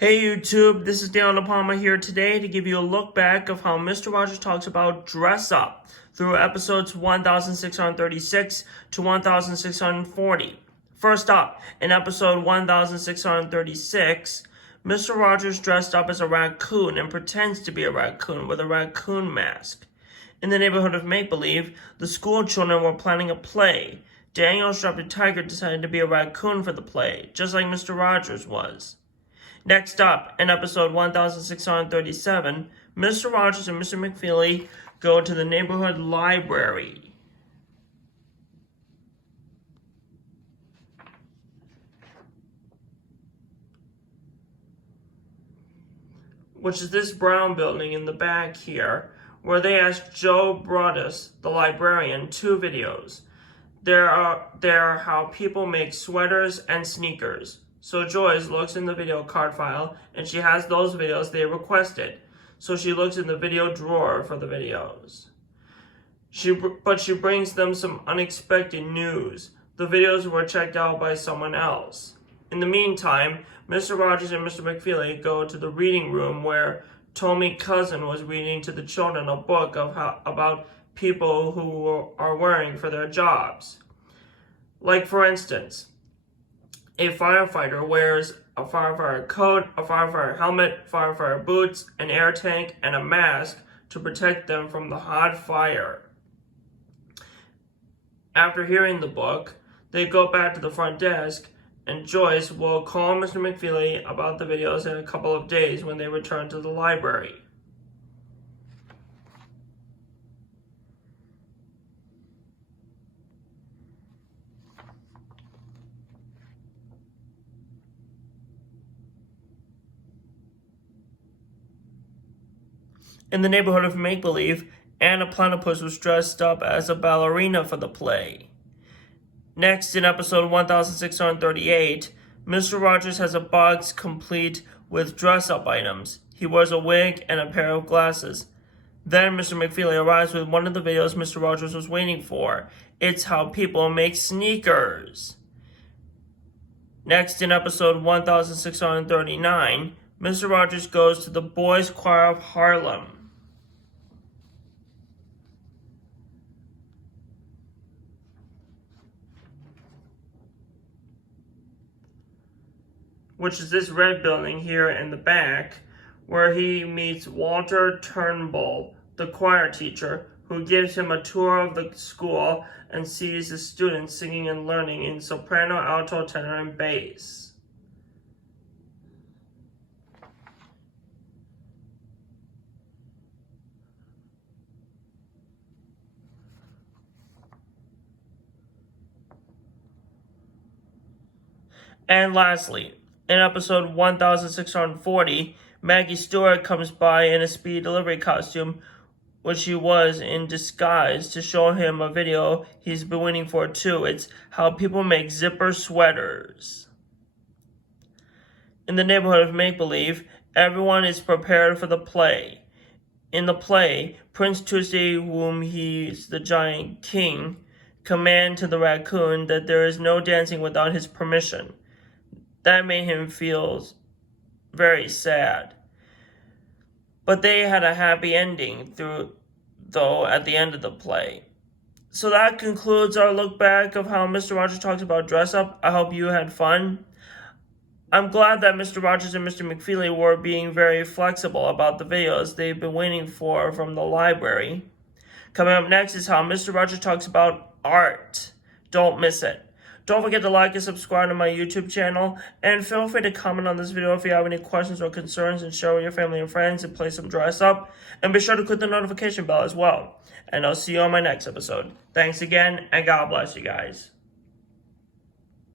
Hey YouTube, this is Daniel Palma here today to give you a look back of how Mr. Rogers talks about dress up through episodes 1636 to 1640. First up, in episode 1636, Mr. Rogers dressed up as a raccoon and pretends to be a raccoon with a raccoon mask. In the neighborhood of Make-Believe, the school children were planning a play. Daniel Striped Tiger decided to be a raccoon for the play, just like Mr. Rogers was. Next up, in episode 1637, Mr. Rogers and Mr. McFeely go to the neighborhood library. Which is this brown building in the back here, where they asked Joe Broadus, the librarian, 2 videos. There are how people make sweaters and sneakers. So Joyce looks in the video card file, and she has those videos they requested. So she looks in the video drawer for the videos. But she brings them some unexpected news. The videos were checked out by someone else. In the meantime, Mr. Rogers and Mr. McFeely go to the reading room where Tommy Cousin was reading to the children a book about people who are worrying for their jobs. Like, for instance, a firefighter wears a firefighter coat, a firefighter helmet, firefighter boots, an air tank, and a mask to protect them from the hot fire. After hearing the book, they go back to the front desk, and Joyce will call Mr. McFeely about the videos in a couple of days when they return to the library. In the neighborhood of Make-Believe, Anna Platypus was dressed up as a ballerina for the play. Next, in episode 1638, Mr. Rogers has a box complete with dress-up items. He wears a wig and a pair of glasses. Then Mr. McFeely arrives with one of the videos Mr. Rogers was waiting for. It's how people make sneakers. Next, in episode 1639, Mr. Rogers goes to the Boys' Choir of Harlem. Which is this red building here in the back, where he meets Walter Turnbull, the choir teacher, who gives him a tour of the school and sees the students singing and learning in soprano, alto, tenor, and bass. And lastly, in episode 1640, Maggie Stewart comes by in a speed delivery costume, which she was in disguise, to show him a video he's been waiting for too. It's how people make zipper sweaters. In the neighborhood of Make-Believe, everyone is prepared for the play. In the play, Prince Tuesday, whom he's the giant king, commands to the raccoon that there is no dancing without his permission. That made him feel very sad. But they had a happy ending though at the end of the play. So that concludes our look back of how Mr. Rogers talks about dress up. I hope you had fun. I'm glad that Mr. Rogers and Mr. McFeely were being very flexible about the videos they've been waiting for from the library. Coming up next is how Mr. Rogers talks about art. Don't miss it. Don't forget to like and subscribe to my YouTube channel, and feel free to comment on this video if you have any questions or concerns, and share with your family and friends and play some dress up, and be sure to click the notification bell as well. And I'll see you on my next episode. Thanks again, and God bless you guys.